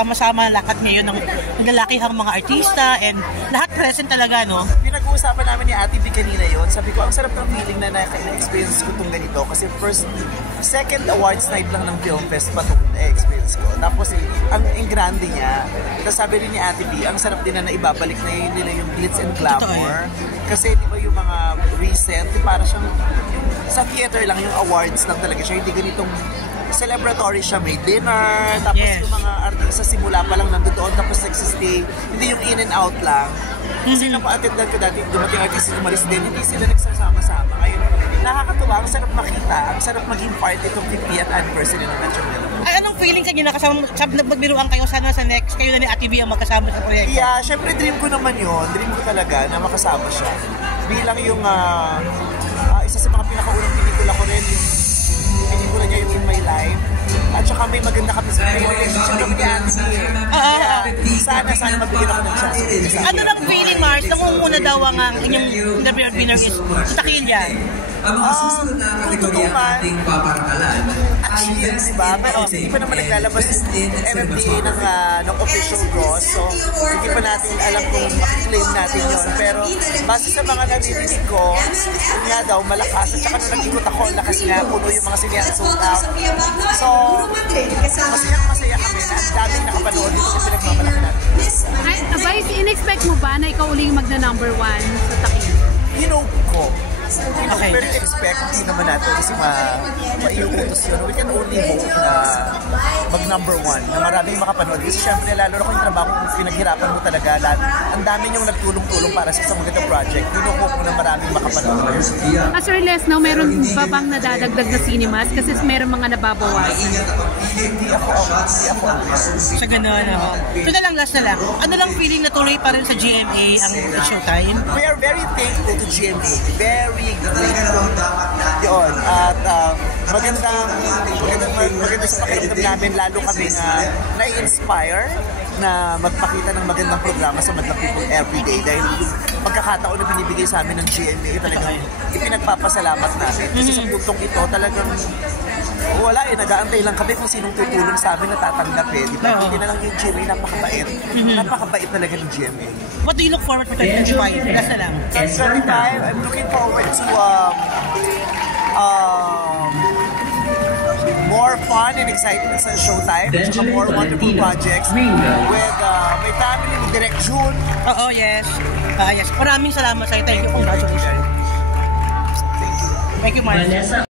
Sama-sama lahat ngayon ng lalakihang mga artista and lahat present talaga, no? Pinag-uusapan namin ni Ate B kanina yun. Sabi ko, ang sarap ng feeling na na-experience ko itong ganito. Kasi second awards night lang ng Film Fest pa itong experience ko. Tapos ang grande niya. Tapos sabi rin ni Ate B, ang sarap din na naibabalik na yun nila yung glitz and glamour. Kasi di ba yung mga recent, para siyang sa theater lang yung awards lang talaga siya. Hindi ganitong celebratory siya, may dinner, tapos yung mga artista simula pa lang nandoon, tapos nagsistay, hindi yung in and out lang. Kasi napa-attendan ko dati, dumating artista umalis din, hindi sila nagsasama-sama. Ngayon, nakakatuwa, ang sarap makita, ang sarap maging part itong 50th anniversary ng Metro Manila. Ay, anong feeling kanyo na kasama, nagbiruan kayo sana sa next, kayo na ni Ate B ang magkasama sa proyekto? Yeah, syempre dream ko naman yun, dream ko talaga na makasama siya. Bilang yung isa sa mga pinakaunang pelikula ko rin, yung pelikula niya yung In My Life. At saka may maganda kami sa relationship kami ni Ate B. Sana magbigyan ako ng chance. Ano lang feeling, Mars? Nangunguna daw ang inyong winner is Takilya. Ang mga susunod na kategorya ating papartalan. Actually, diba? Pero hindi pa naman naglalabas MMDA ng official draws. So, hindi pa natin alam kung makiklaim natin yun. Pero, base sa mga narinig ko, yun nga daw, malakas. At saka nung nag-ikot ako, lakas nga, puno yung mga sinehan sold out. So, masaya kami na ang daming nakapanood dito sa pinagmamalaki natin. Vice, in-expect mo ba na ikaw uling magna-number 1 sa Takilya? Hinog ko. Pero expect, hindi naman natin kasi maiuutos yun. We can only hope na mag-number 1, na maraming makapanood. Kasi syempre, lalo na kung yung trabaho kung pinaghirapan mo talaga, ang dami niyong nagtulong-tulong para sa magandang project. Hinuhope mo na maraming makapanood. Sir Les, meron ba bang nadadagdag na cinemas? Kasi meron mga nababawas. Hindi ako Sa gano'n, ako. So na lang, last na lang. Ano lang feeling na tuloy pa rin sa GMA ang Showtime? We are very thankful to GMA. Very grateful yun. At magandang sa pakiramdam namin, lalo kami na-inspire na magpakita ng magandang programa sa Madlang People everyday dahil yung pagkakataon na binibigay sa amin ng GMA talagang ipinagpapasalamat natin. Kasi sa puntong ito talagang wala nag-aantay lang kami kung sinong tutulong sa amin na tatanggap diba? Hindi na lang yung GMA, napakabait. Napakabait talaga ng GMA. What do you look forward for 2025? Last na lang. 2025, I'm looking forward to more fun and exciting sa Showtime. At saka more wonderful projects with my family, with Direct June. Oo, yes. Yes. Maraming salamat sa'yo. Thank you. Congratulations. Thank you. Thank you, Mark.